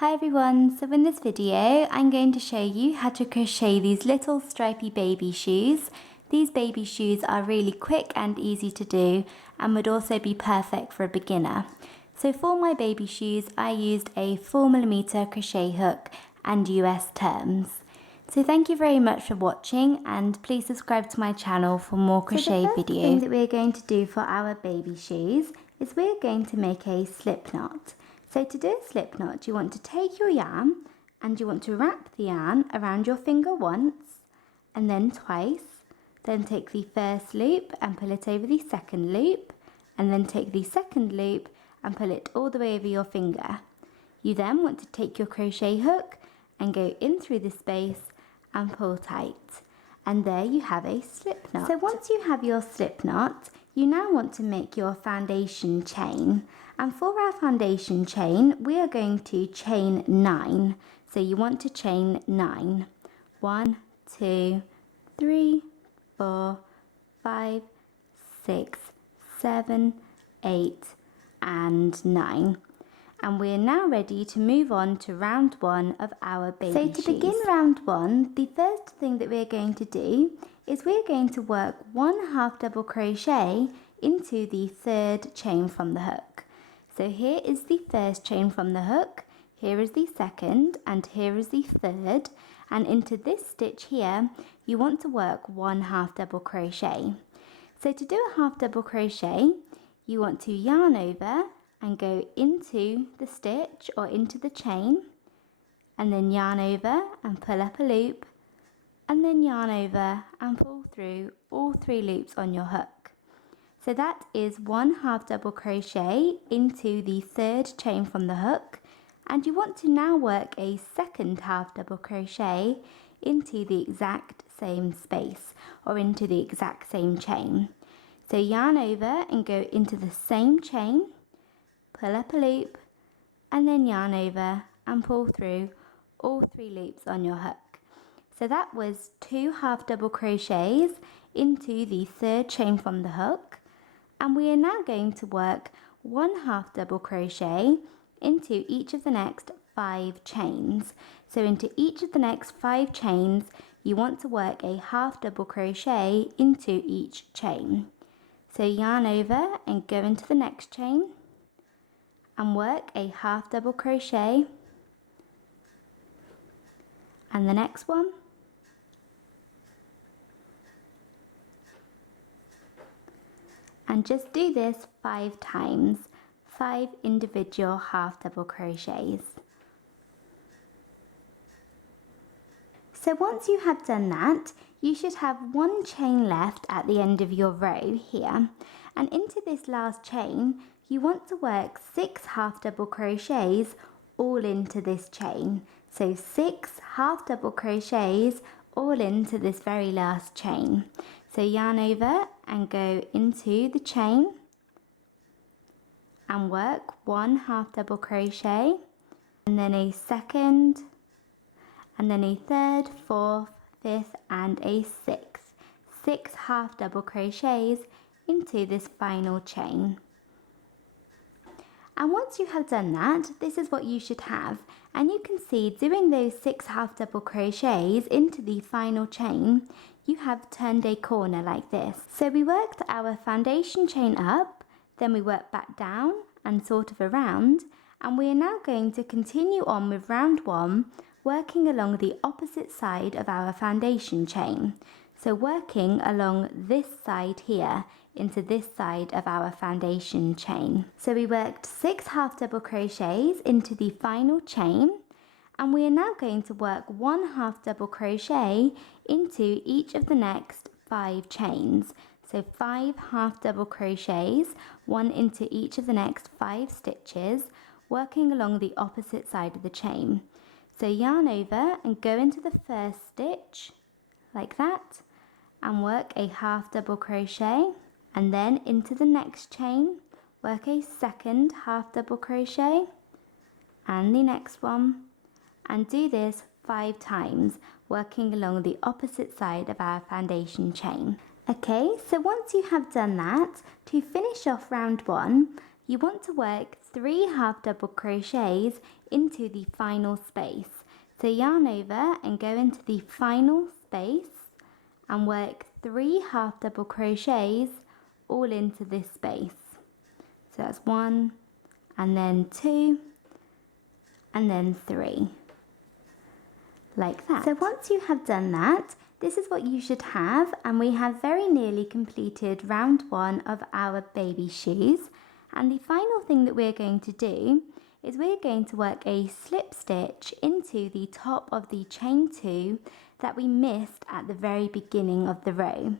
Hi everyone, so in this video I'm going to show you how to crochet these little stripy baby shoes. These baby shoes are really quick and easy to do and would also be perfect for a beginner. So for my baby shoes I used a 4mm crochet hook and US terms. So thank you very much for watching and please subscribe to my channel for more crochet videos. So the first thing that we're going to do for our baby shoes is we're going to make a slip knot. So to do a slip knot, you want to take your yarn and you want to wrap the yarn around your finger once and then twice. Then take the first loop and pull it over the second loop, and then take the second loop and pull it all the way over your finger. You then want to take your crochet hook and go in through the space and pull tight. And there you have a slip knot. So once you have your slip knot, you now want to make your foundation chain. And for our foundation chain, we are going to chain 9. So you want to chain 9. 1, 2, 3, 4, 5, 6, 7, 8, and 9. And we're now ready to move on to round 1 of our baby shoes. So to begin round 1, the first thing that we're going to do is we're going to work 1 half double crochet into the third chain from the hook. So here is the first chain from the hook, here is the second, and here is the third, and into this stitch here you want to work 1 half double crochet. So to do a half double crochet, you want to yarn over and go into the stitch or into the chain, and then yarn over and pull up a loop, and then yarn over and pull through all 3 loops on your hook. So that is 1 half double crochet into the third chain from the hook, and you want to now work a second half double crochet into the exact same space or into the exact same chain. So yarn over and go into the same chain, pull up a loop, and then yarn over and pull through all 3 loops on your hook. So that was 2 half double crochets into the third chain from the hook, and we are now going to work 1 half double crochet into each of the next 5 chains. So into each of the next 5 chains you want to work a half double crochet into each chain. So yarn over and go into the next chain and work a half double crochet, and the next one, and just do this 5 times, 5 individual half double crochets. So once you have done that, you should have 1 chain left at the end of your row here, and into this last chain you want to work 6 half double crochets all into this chain. So 6 half double crochets all into this very last chain. So yarn over and go into the chain and work 1 half double crochet, and then a second, and then a third, 4th, 5th, and a 6th. 6 half double crochets into this final chain. And once you have done that, this is what you should have. And you can see doing those 6 half double crochets into the final chain, you have turned a corner like this. So we worked our foundation chain up, then we worked back down and sort of around, and we are now going to continue on with round 1, working along the opposite side of our foundation chain. So working along this side here into this side of our foundation chain. So we worked 6 half double crochets into the final chain, and we are now going to work 1 half double crochet into each of the next 5 chains. So 5 half double crochets, 1 into each of the next 5 stitches, working along the opposite side of the chain. So yarn over and go into the first stitch like that, and work a half double crochet, and then into the next chain work a second half double crochet, and the next one, and do this 5 times, working along the opposite side of our foundation chain. Okay, so once you have done that, to finish off round 1, you want to work 3 half double crochets into the final space. So yarn over and go into the final space and work 3 half double crochets all into this space. So that's 1 and then 2 and then 3, like that. So once you have done that, this is what you should have, and we have very nearly completed round 1 of our baby shoes. And the final thing that we're going to do is we're going to work a slip stitch into the top of the chain 2 that we missed at the very beginning of the row.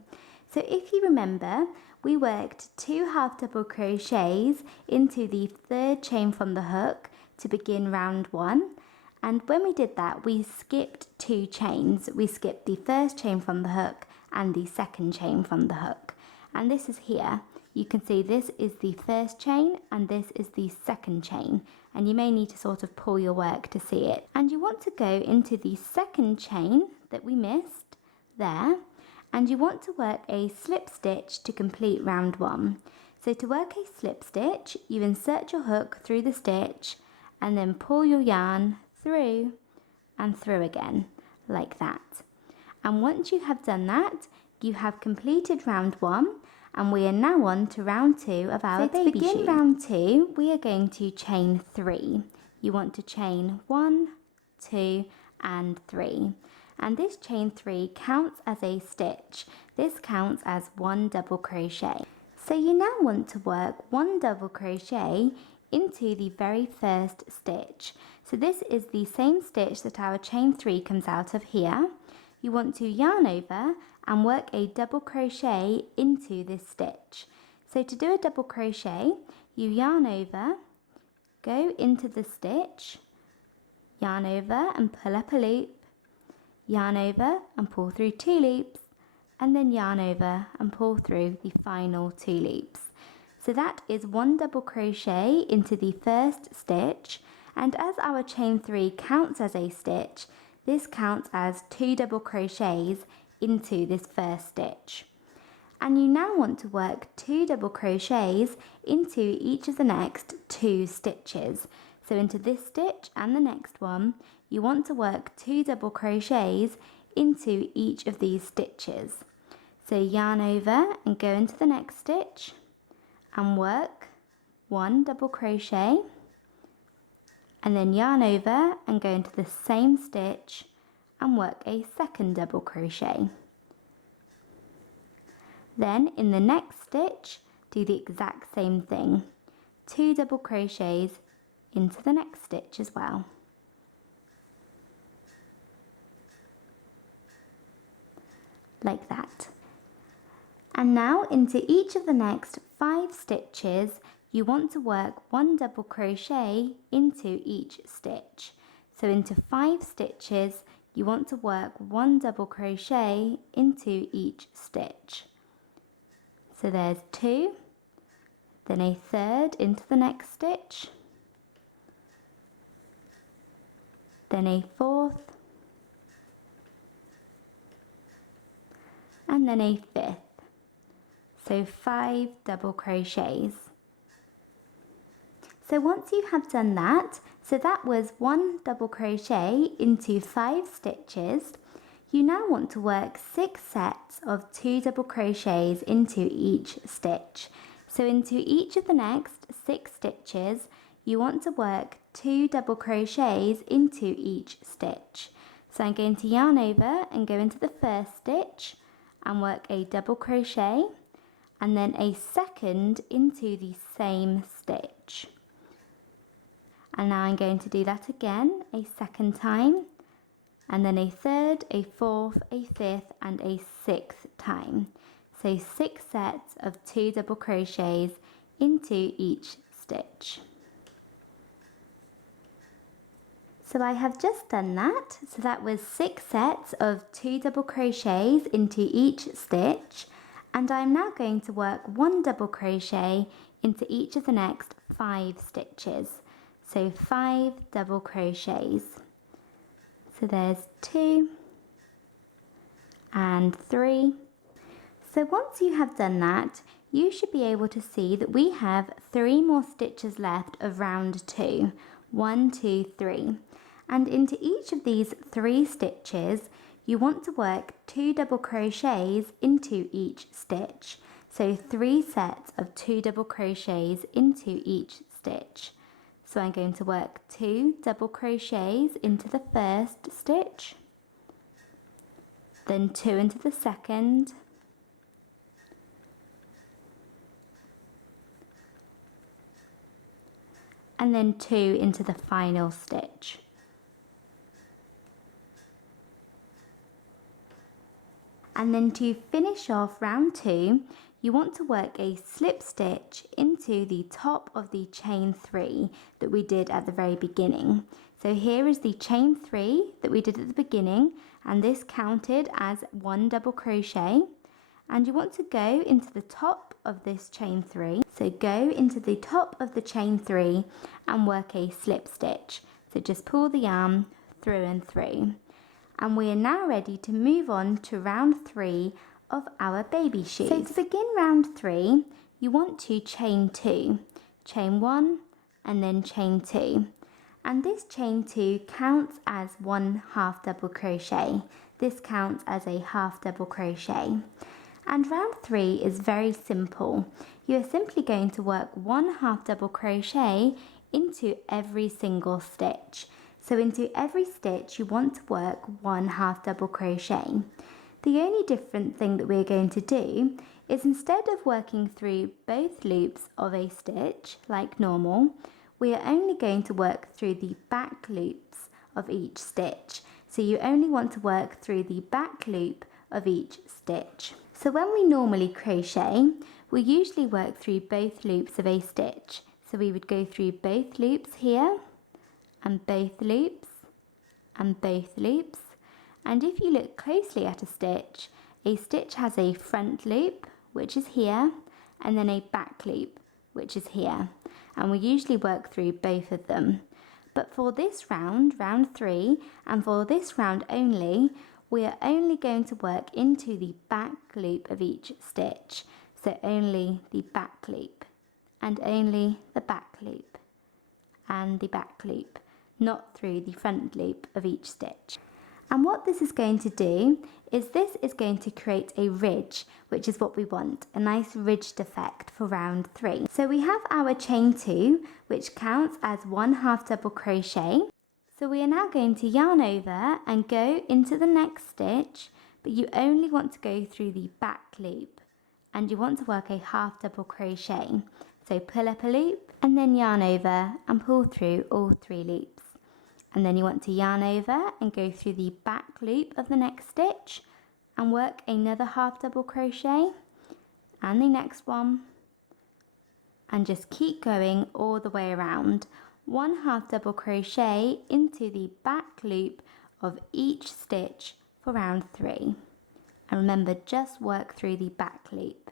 So if you remember, we worked 2 half double crochets into the 3rd chain from the hook to begin round 1. And when we did that, we skipped 2 chains. We skipped the 1st chain from the hook and the 2nd chain from the hook. And this is here. You can see this is the 1st chain and this is the 2nd chain. And you may need to sort of pull your work to see it. And you want to go into the 2nd chain that we missed there. And you want to work a slip stitch to complete round 1. So to work a slip stitch, you insert your hook through the stitch and then pull your yarn through and through again, like that. And once you have done that, you have completed round 1, and we are now on to round 2 of our baby shoe. To begin round 2, we are going to chain 3. You want to chain 1, 2 and 3. And this chain 3 counts as a stitch. This counts as 1 double crochet. So you now want to work 1 double crochet into the very first stitch. So this is the same stitch that our chain 3 comes out of here. You want to yarn over and work a double crochet into this stitch. So to do a double crochet, you yarn over, go into the stitch, yarn over and pull up a loop, yarn over and pull through 2 loops, and then yarn over and pull through the final 2 loops. So that is 1 double crochet into the first stitch, and as our chain 3 counts as a stitch, this counts as 2 double crochets into this first stitch. And you now want to work 2 double crochets into each of the next 2 stitches. So into this stitch and the next one, you want to work 2 double crochets into each of these stitches. So yarn over and go into the next stitch and work 1 double crochet, and then yarn over and go into the same stitch and work a 2nd double crochet. Then in the next stitch, do the exact same thing. 2 double crochets into the next stitch as well. Like that. And now into each of the next 5 stitches, you want to work 1 double crochet into each stitch. So into 5 stitches, you want to work 1 double crochet into each stitch. So there's 2, then a 3rd into the next stitch, then a 4th, and then a 5th. So 5 double crochets. So once you have done that, so that was 1 double crochet into 5 stitches, you now want to work 6 sets of 2 double crochets into each stitch. So into each of the next 6 stitches, you want to work 2 double crochets into each stitch. So I'm going to yarn over and go into the first stitch and work a double crochet, and then a 2nd into the same stitch. And now I'm going to do that again a 2nd time, and then a 3rd, a 4th, a 5th, and a 6th time. So 6 sets of 2 double crochets into each stitch. So I have just done that. So that was 6 sets of 2 double crochets into each stitch, and I'm now going to work 1 double crochet into each of the next 5 stitches. So 5 double crochets. So there's 2 and 3. So once you have done that, you should be able to see that we have 3 more stitches left of round 2. 1, 2, 3. And into each of these 3 stitches, you want to work 2 double crochets into each stitch. So 3 sets of 2 double crochets into each stitch. So I'm going to work 2 double crochets into the first stitch, then 2 into the second, and then 2 into the final stitch. And then to finish off round 2, you want to work a slip stitch into the top of the chain 3 that we did at the very beginning. So here is the chain 3 that we did at the beginning, and this counted as 1 double crochet. And you want to go into the top of this chain 3. So go into the top of the chain 3 and work a slip stitch. So just pull the yarn through and through. And we are now ready to move on to round 3 of our baby shoes. So to begin round 3, you want to chain 2. Chain 1 and then chain 2. And this chain 2 counts as 1 half double crochet. This counts as a half double crochet. And round 3 is very simple. You are simply going to work 1 half double crochet into every single stitch. So into every stitch you want to work 1 half double crochet. The only different thing that we're going to do is, instead of working through both loops of a stitch like normal, we are only going to work through the back loops of each stitch. So you only want to work through the back loop of each stitch. So when we normally crochet, we usually work through both loops of a stitch. So we would go through both loops here, and both loops, and both loops. And if you look closely at a stitch has a front loop, which is here, and then a back loop, which is here. And we usually work through both of them. But for this round, round 3, and for this round only, we are only going to work into the back loop of each stitch. So only the back loop, and only the back loop, and the back loop, not through the front loop of each stitch. And what this is going to do is, this is going to create a ridge, which is what we want, a nice ridged effect for round 3. So we have our chain 2, which counts as 1 half double crochet. So we are now going to yarn over and go into the next stitch, but you only want to go through the back loop, and you want to work a half double crochet. So pull up a loop and then yarn over and pull through all 3 loops. And then you want to yarn over and go through the back loop of the next stitch and work another half double crochet and the next one, and just keep going all the way around. 1 half double crochet into the back loop of each stitch for round 3. And remember, just work through the back loop.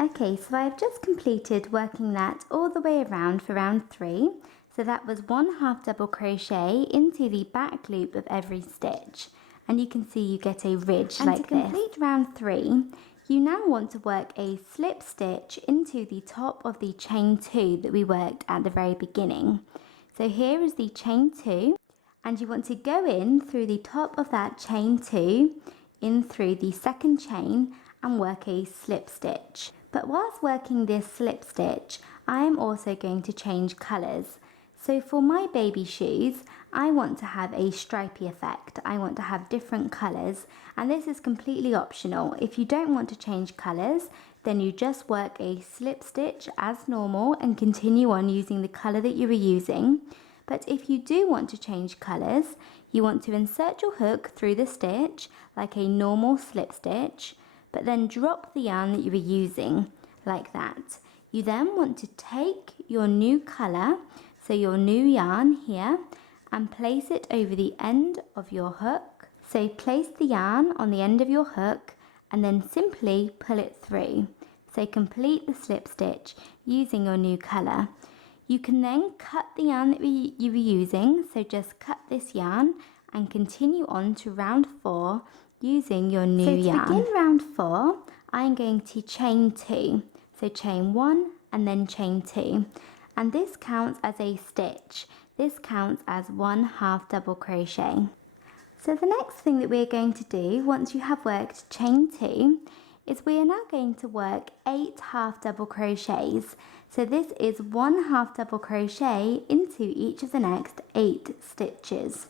Okay, so I've just completed working that all the way around for round 3. So that was 1 half double crochet into the back loop of every stitch. And you can see you get a ridge like this. And to complete round 3, you now want to work a slip stitch into the top of the chain 2 that we worked at the very beginning. So here is the chain 2, and you want to go in through the top of that chain 2, in through the second chain, and work a slip stitch. But whilst working this slip stitch, I am also going to change colours. So for my baby shoes, I want to have a stripey effect. I want to have different colours, and this is completely optional. If you don't want to change colours, then you just work a slip stitch as normal and continue on using the colour that you were using. But if you do want to change colours, you want to insert your hook through the stitch like a normal slip stitch, but then drop the yarn that you were using like that. You then want to take your new colour, so your new yarn here, and place it over the end of your hook. So place the yarn on the end of your hook and then simply pull it through. So complete the slip stitch using your new colour. You can then cut the yarn that you were using, so just cut this yarn and continue on to round 4 using your new yarn. So to begin round 4, I'm going to chain 2. So chain 1 and then chain 2. And this counts as a stitch. This counts as 1 half double crochet. So the next thing that we're going to do once you have worked chain 2 is we are now going to work 8 half double crochets. So this is 1 half double crochet into each of the next 8 stitches.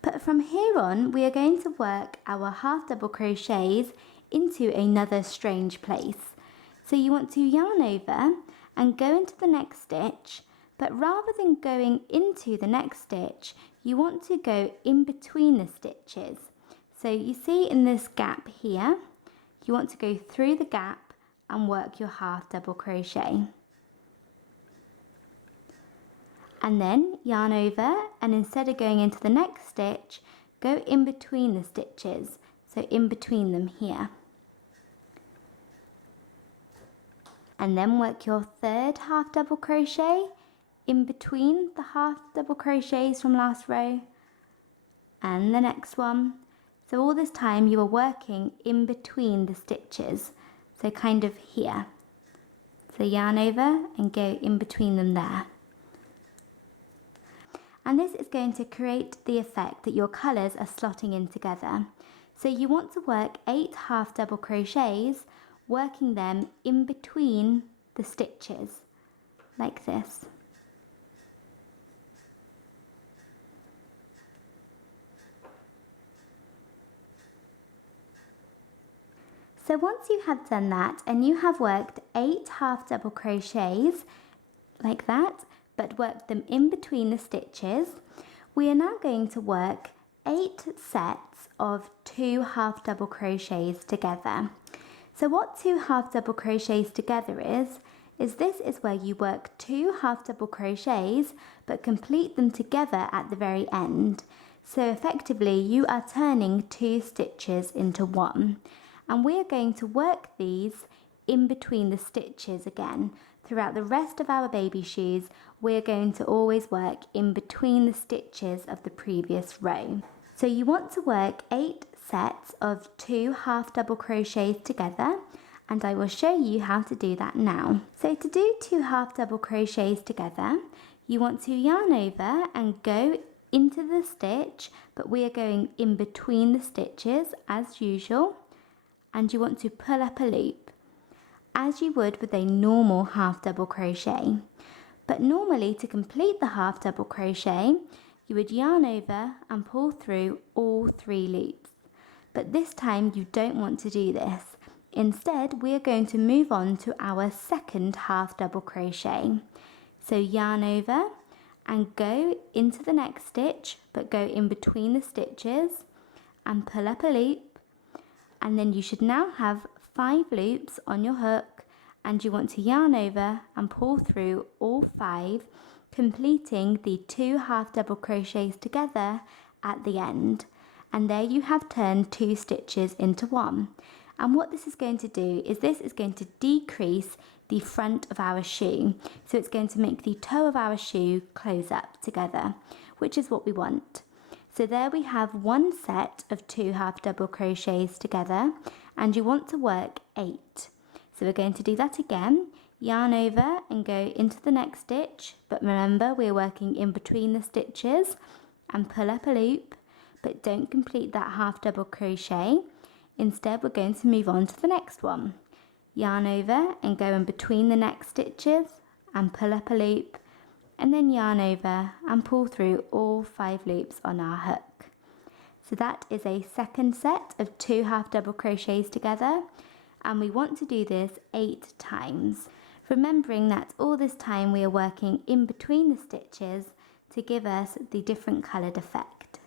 But from here on, we are going to work our half double crochets into another strange place. So you want to yarn over and go into the next stitch, but rather than going into the next stitch, you want to go in between the stitches. So you see in this gap here, you want to go through the gap and work your half double crochet. And then yarn over, and instead of going into the next stitch, go in between the stitches, so in between them here. And then work your third half double crochet in between the half double crochets from last row and the next one. So all this time you are working in between the stitches, so kind of here. So yarn over and go in between them there. And this is going to create the effect that your colours are slotting in together. So you want to work 8 half double crochets, working them in between the stitches, like this. So once you have done that and you have worked 8 half double crochets like that, but worked them in between the stitches, we are now going to work 8 sets of 2 half double crochets together. So what 2 half double crochets together is this is where you work 2 half double crochets but complete them together at the very end. So effectively you are turning 2 stitches into 1. And we are going to work these in between the stitches again. Throughout the rest of our baby shoes, we're going to always work in between the stitches of the previous row. So you want to work 8 sets of 2 half double crochets together, and I will show you how to do that now. So to do 2 half double crochets together, you want to yarn over and go into the stitch, but we are going in between the stitches as usual, and you want to pull up a loop, as you would with a normal half double crochet. But normally to complete the half double crochet, you would yarn over and pull through all 3 loops. But this time you don't want to do this. Instead, we are going to move on to our second half double crochet. So yarn over and go into the next stitch, but go in between the stitches and pull up a loop. And then you should now have 5 loops on your hook, and you want to yarn over and pull through all 5, completing the 2 half double crochets together at the end. And there you have turned 2 stitches into 1. And what this is going to do is this is going to decrease the front of our shoe. So it's going to make the toe of our shoe close up together, which is what we want. So there we have 1 set of 2 half double crochets together, and you want to work 8. So we're going to do that again, yarn over and go into the next stitch, but remember we're working in between the stitches, and pull up a loop, but don't complete that half double crochet. Instead we're going to move on to the next one. Yarn over and go in between the next stitches and pull up a loop, and then yarn over and pull through all 5 loops on our hook. So that is a second set of 2 half double crochets together, and we want to do this 8 times. Remembering that all this time we are working in between the stitches to give us the different coloured effect.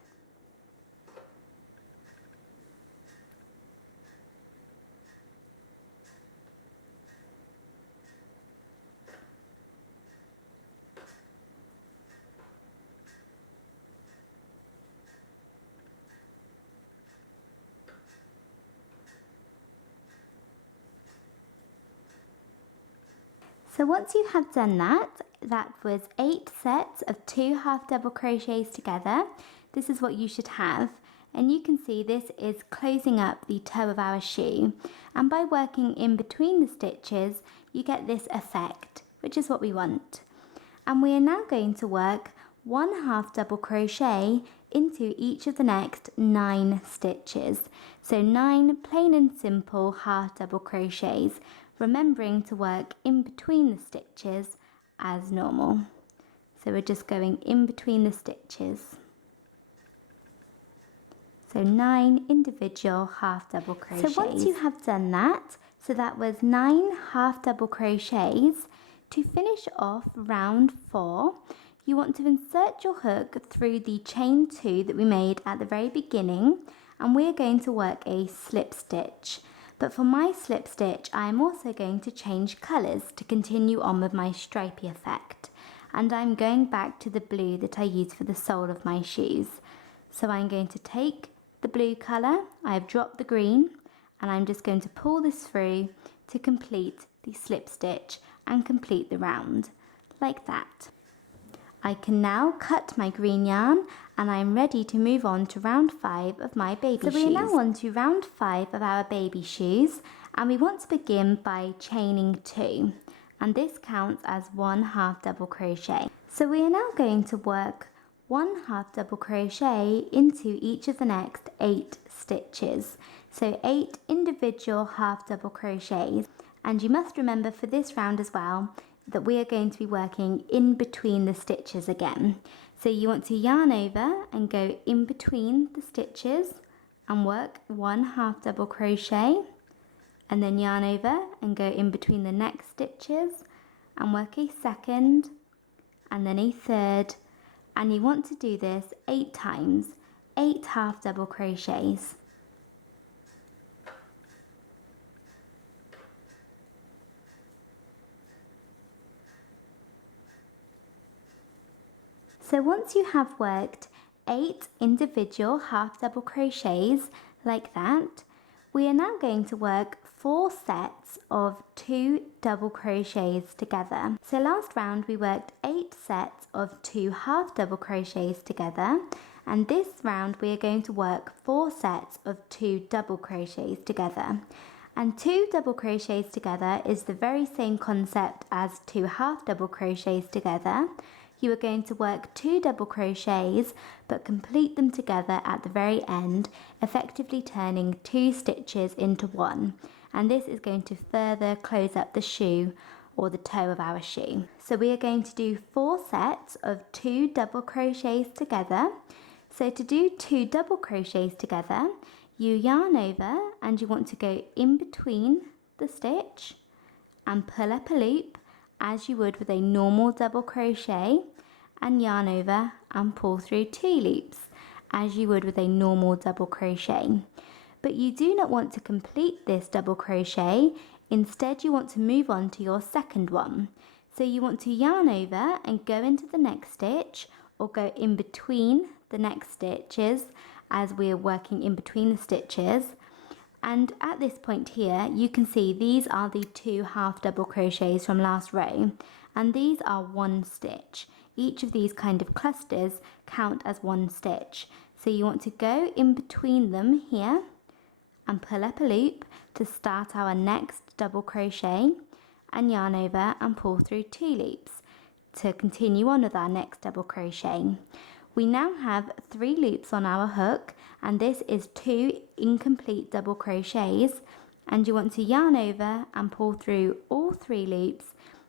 So once you have done that, that was 8 sets of 2 half double crochets together. This is what you should have. And you can see this is closing up the toe of our shoe. And by working in between the stitches, you get this effect, which is what we want. And we are now going to work 1 half double crochet into each of the next 9 stitches. So 9 plain and simple half double crochets, remembering to work in between the stitches as normal. So we're just going in between the stitches. So 9 individual half double crochets. So once you have done that, so that was 9 half double crochets, to finish off round 4, you want to insert your hook through the chain 2 that we made at the very beginning, and we're going to work a slip stitch. But for my slip stitch, I am also going to change colours to continue on with my stripey effect. And I'm going back to the blue that I used for the sole of my shoes. So I'm going to take the blue colour, I have dropped the green, and I'm just going to pull this through to complete the slip stitch and complete the round, like that. I can now cut my green yarn and I'm ready to move on to round 5 of my baby shoes. So we are now on to round 5 of our baby shoes, and we want to begin by chaining 2, and this counts as 1 half double crochet. So we are now going to work 1 half double crochet into each of the next 8 stitches. So 8 individual half double crochets. And you must remember for this round as well that we are going to be working in between the stitches again. So you want to yarn over and go in between the stitches and work 1 half double crochet, and then yarn over and go in between the next stitches and work a second and then a third, and you want to do this 8 times, 8 half double crochets. So once you have worked 8 individual half double crochets like that, we are now going to work 4 sets of 2 double crochets together. So last round we worked 8 sets of 2 half double crochets together, and this round we are going to work 4 sets of 2 double crochets together. And 2 double crochets together is the very same concept as 2 half double crochets together. You are going to work 2 double crochets but complete them together at the very end, effectively turning 2 stitches into 1, and this is going to further close up the shoe or the toe of our shoe. So we are going to do 4 sets of 2 double crochets together. So to do 2 double crochets together, you yarn over and you want to go in between the stitch and pull up a loop as you would with a normal double crochet, and yarn over and pull through 2 loops as you would with a normal double crochet. But you do not want to complete this double crochet, instead you want to move on to your second one. So you want to yarn over and go into the next stitch or go in between the next stitches as we are working in between the stitches. And at this point here, you can see these are the 2 half double crochets from last row, and these are 1 stitch. Each of these kind of clusters count as 1 stitch. So you want to go in between them here and pull up a loop to start our next double crochet, and yarn over and pull through 2 loops to continue on with our next double crochet. We now have 3 loops on our hook, and this is 2 incomplete double crochets, and you want to yarn over and pull through all 3 loops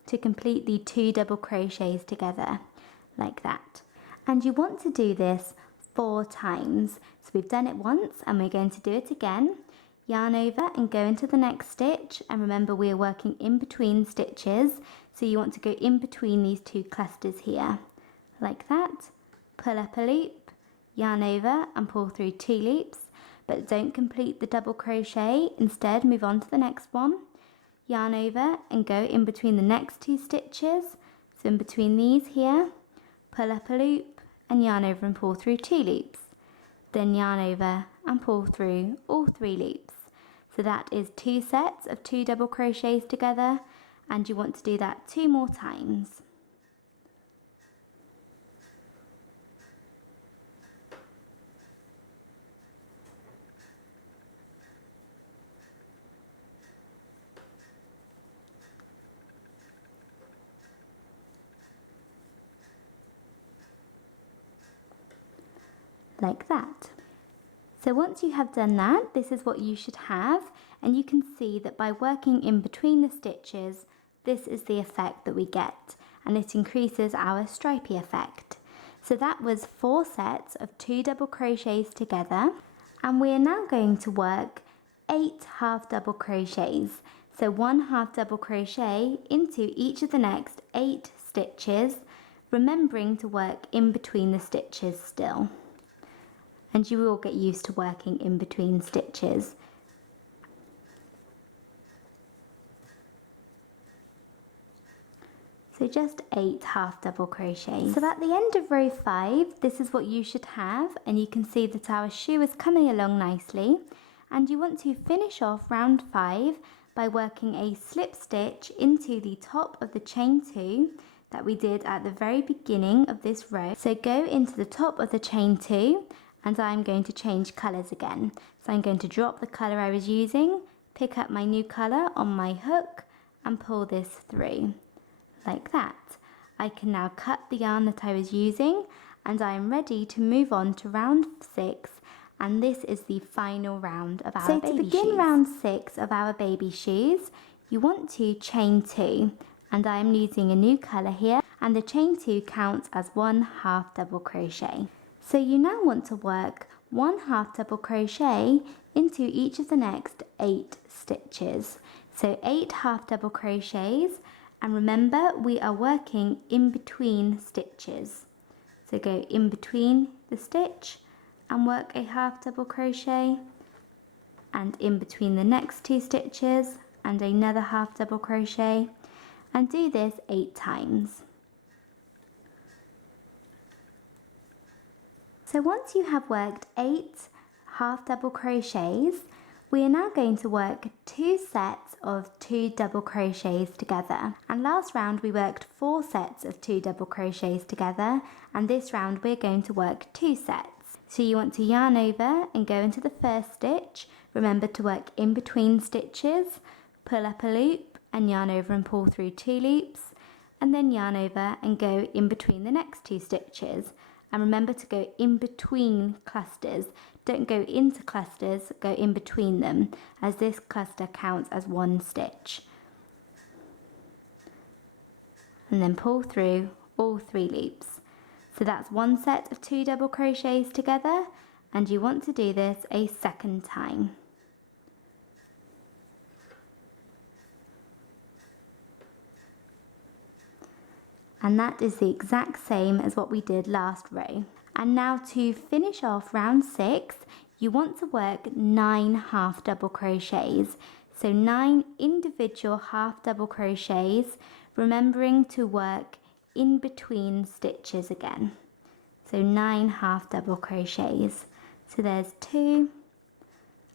to complete the 2 double crochets together, like that. And you want to do this 4 times. So we've done it once and we're going to do it again. Yarn over and go into the next stitch, and remember we are working in between stitches, so you want to go in between these 2 clusters here, like that. Pull up a loop, yarn over and pull through 2 loops, but don't complete the double crochet, instead move on to the next one. Yarn over and go in between the next 2 stitches, so in between these here, pull up a loop and yarn over and pull through 2 loops. Then yarn over and pull through all 3 loops. So that is 2 sets of 2 double crochets together, and you want to do that 2 more times. like that. So once you have done that, this is what you should have, and you can see that by working in between the stitches, this is the effect that we get, and it increases our stripey effect. So that was 4 sets of 2 double crochets together, and we are now going to work 8 half double crochets. So 1 half double crochet into each of the next 8 stitches, remembering to work in between the stitches still. And you will get used to working in between stitches. So just 8 half double crochets. So at the end of row 5, this is what you should have, and you can see that our shoe is coming along nicely. And you want to finish off round 5 by working a slip stitch into the top of the chain 2 that we did at the very beginning of this row. So go into the top of the chain 2, and I'm going to change colours again. So I'm going to drop the colour I was using, pick up my new colour on my hook, and pull this through, like that. I can now cut the yarn that I was using, and I am ready to move on to round 6, and this is the final round of our baby shoes. So to begin round 6 of our baby shoes, you want to chain 2, and I am using a new colour here, and the chain 2 counts as 1 half double crochet. So you now want to work 1 half double crochet into each of the next 8 stitches. So 8 half double crochets, and remember we are working in between stitches. So go in between the stitch and work a half double crochet, and in between the next 2 stitches and another half double crochet, and do this 8 times. So once you have worked 8 half double crochets, we are now going to work 2 sets of 2 double crochets together. And last round we worked 4 sets of 2 double crochets together, and this round we're going to work 2 sets. So you want to yarn over and go into the first stitch. Remember to work in between stitches, pull up a loop and yarn over and pull through 2 loops, and then yarn over and go in between the next 2 stitches. And remember to go in between clusters. Don't go into clusters, go in between them, as this cluster counts as 1 stitch. And then pull through all 3 loops. So that's 1 set of 2 double crochets together, and you want to do this a second time. And that is the exact same as what we did last row. And now to finish off round 6, you want to work 9 half double crochets. So 9 individual half double crochets, remembering to work in between stitches again. So 9 half double crochets. So there's 2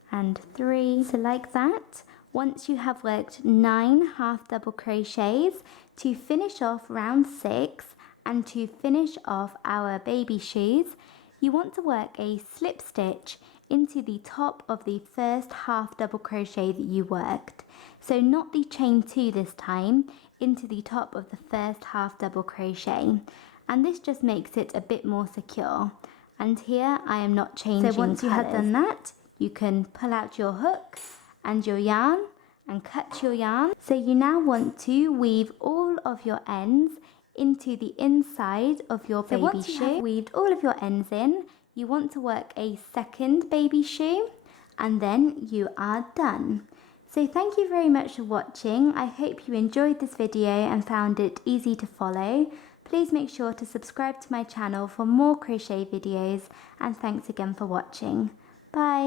and 3. So like that. Once you have worked 9 half double crochets, to finish off round 6 and to finish off our baby shoes, you want to work a slip stitch into the top of the first half double crochet that you worked. So not the chain 2 this time, into the top of the first half double crochet. And this just makes it a bit more secure. And here I am not changing. So once you have done that, you can pull out your hook and your yarn and cut your yarn. So you now want to weave all of your ends into the inside of your baby shoe. So once you have weaved all of your ends in, you want to work a second baby shoe, and then you are done. So thank you very much for watching. I hope you enjoyed this video and found it easy to follow. Please make sure to subscribe to my channel for more crochet videos, and thanks again for watching. Bye!